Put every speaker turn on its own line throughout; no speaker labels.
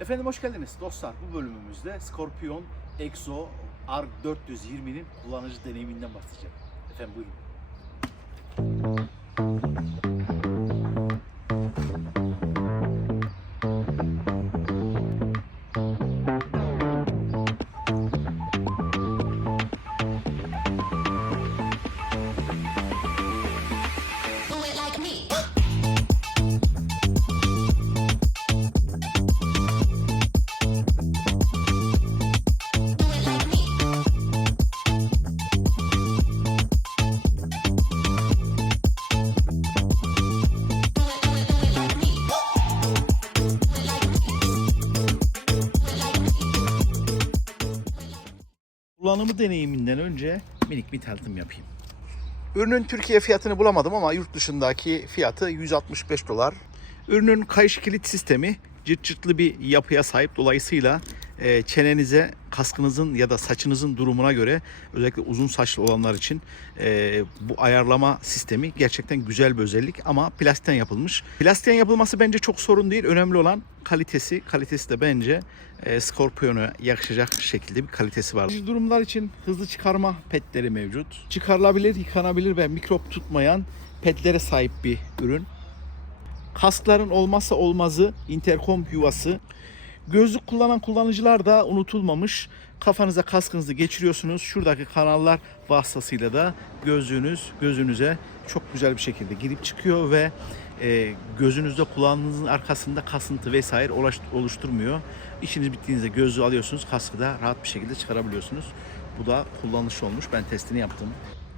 Efendim hoş geldiniz dostlar. Bu bölümümüzde Scorpion Exo R420'nin kullanıcı deneyiminden bahsedeceğim. Efendim buyurun. Kullanımı deneyiminden önce minik bir tanıtım yapayım. Ürünün Türkiye fiyatını bulamadım ama yurt dışındaki fiyatı 165 dolar. Ürünün kayış kilit sistemi cırt cırtlı bir yapıya sahip dolayısıyla e, çenenize, kaskınızın ya da saçınızın durumuna göre özellikle uzun saçlı olanlar için e, bu ayarlama sistemi gerçekten güzel bir özellik ama plastikten yapılmış. Plastikten yapılması bence çok sorun değil. Önemli olan kalitesi. Kalitesi de bence e, Scorpion'a yakışacak şekilde bir kalitesi var. Durumlar için hızlı çıkarma petleri mevcut. Çıkarılabilir, yıkanabilir ve mikrop tutmayan petlere sahip bir ürün. Kaskların olmazsa olmazı interkom yuvası. Gözlük kullanan kullanıcılar da unutulmamış. Kafanıza kaskınızı geçiriyorsunuz. Şuradaki kanallar vasıtasıyla da gözlüğünüz gözünüze çok güzel bir şekilde girip çıkıyor ve e, gözünüzde kulağınızın arkasında kasıntı vesaire oluşturmuyor. İşiniz bittiğinizde gözlüğü alıyorsunuz, kaskı da rahat bir şekilde çıkarabiliyorsunuz. Bu da kullanışlı olmuş. Ben testini yaptım.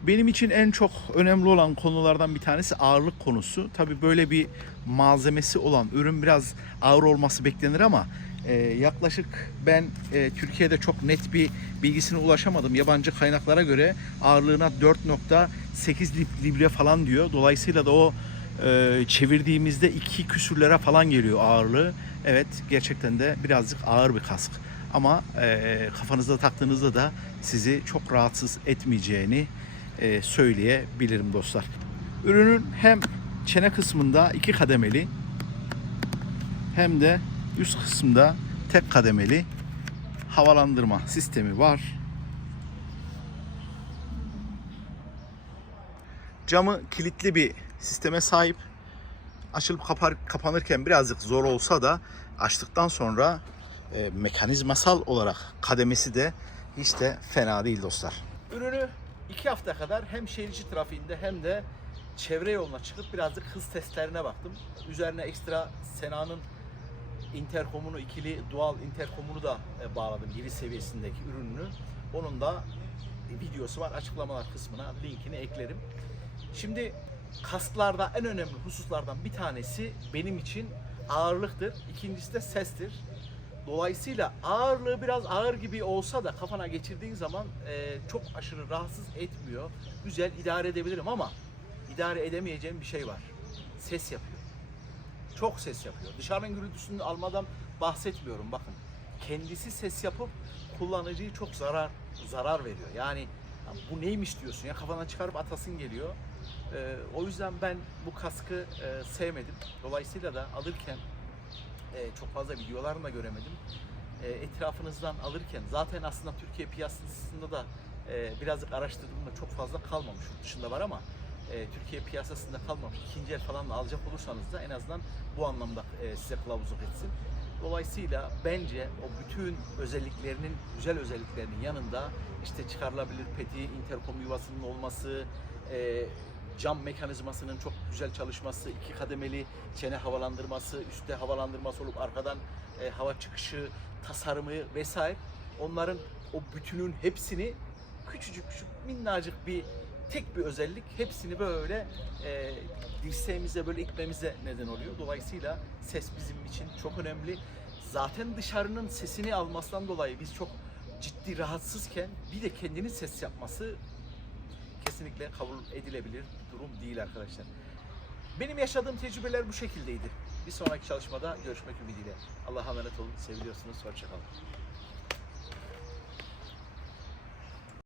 Benim için en çok önemli olan konulardan bir tanesi ağırlık konusu. Tabii böyle bir malzemesi olan ürün biraz ağır olması beklenir ama e, yaklaşık ben e, Türkiye'de çok net bir bilgisine ulaşamadım. Yabancı kaynaklara göre ağırlığına 4.8 lib- libre falan diyor. Dolayısıyla da o e, çevirdiğimizde iki küsürlere falan geliyor ağırlığı. Evet gerçekten de birazcık ağır bir kask. Ama e, kafanızda taktığınızda da sizi çok rahatsız etmeyeceğini e, söyleyebilirim dostlar. Ürünün hem çene kısmında iki kademeli hem de üst kısımda tek kademeli havalandırma sistemi var. Camı kilitli bir sisteme sahip. Açılıp kapar, kapanırken birazcık zor olsa da açtıktan sonra e, mekanizmasal olarak kademesi de hiç de fena değil dostlar. Ürünü iki hafta kadar hem şehir içi trafiğinde hem de çevre yoluna çıkıp birazcık hız testlerine baktım. Üzerine ekstra Sena'nın interkomunu, ikili dual interkomunu da e, bağladım. 7 seviyesindeki ürününü. Onun da videosu var. Açıklamalar kısmına linkini eklerim. Şimdi kasklarda en önemli hususlardan bir tanesi benim için ağırlıktır. İkincisi de sestir. Dolayısıyla ağırlığı biraz ağır gibi olsa da kafana geçirdiğin zaman e, çok aşırı rahatsız etmiyor. Güzel idare edebilirim ama idare edemeyeceğim bir şey var. Ses yapıyor. Çok ses yapıyor. Dışarının gürültüsünü almadan bahsetmiyorum bakın. Kendisi ses yapıp kullanıcıyı çok zarar zarar veriyor. Yani ya bu neymiş diyorsun ya kafadan çıkarıp atasın geliyor. Ee, o yüzden ben bu kaskı e, sevmedim. Dolayısıyla da alırken e, çok fazla videolarını da göremedim. E, etrafınızdan alırken zaten aslında Türkiye piyasasında da e, birazcık araştırdığımda çok fazla kalmamış. Dışında var ama e, Türkiye piyasasında kalmamış. İkinci el falan da alacak olursanız da en azından bu anlamda e, size kılavuzluk etsin. Dolayısıyla bence o bütün özelliklerinin, güzel özelliklerinin yanında işte çıkarılabilir peti, interkom yuvasının olması, e, cam mekanizmasının çok güzel çalışması, iki kademeli çene havalandırması, üstte havalandırması olup arkadan e, hava çıkışı, tasarımı vesaire onların o bütünün hepsini küçücük küçük minnacık bir tek bir özellik hepsini böyle e, dirseğimize böyle ikmemize neden oluyor. Dolayısıyla ses bizim için çok önemli. Zaten dışarının sesini almasından dolayı biz çok ciddi rahatsızken bir de kendinin ses yapması kesinlikle kabul edilebilir durum değil arkadaşlar. Benim yaşadığım tecrübeler bu şekildeydi. Bir sonraki çalışmada görüşmek ümidiyle. Allah'a emanet olun. Seviliyorsunuz. Hoşçakalın.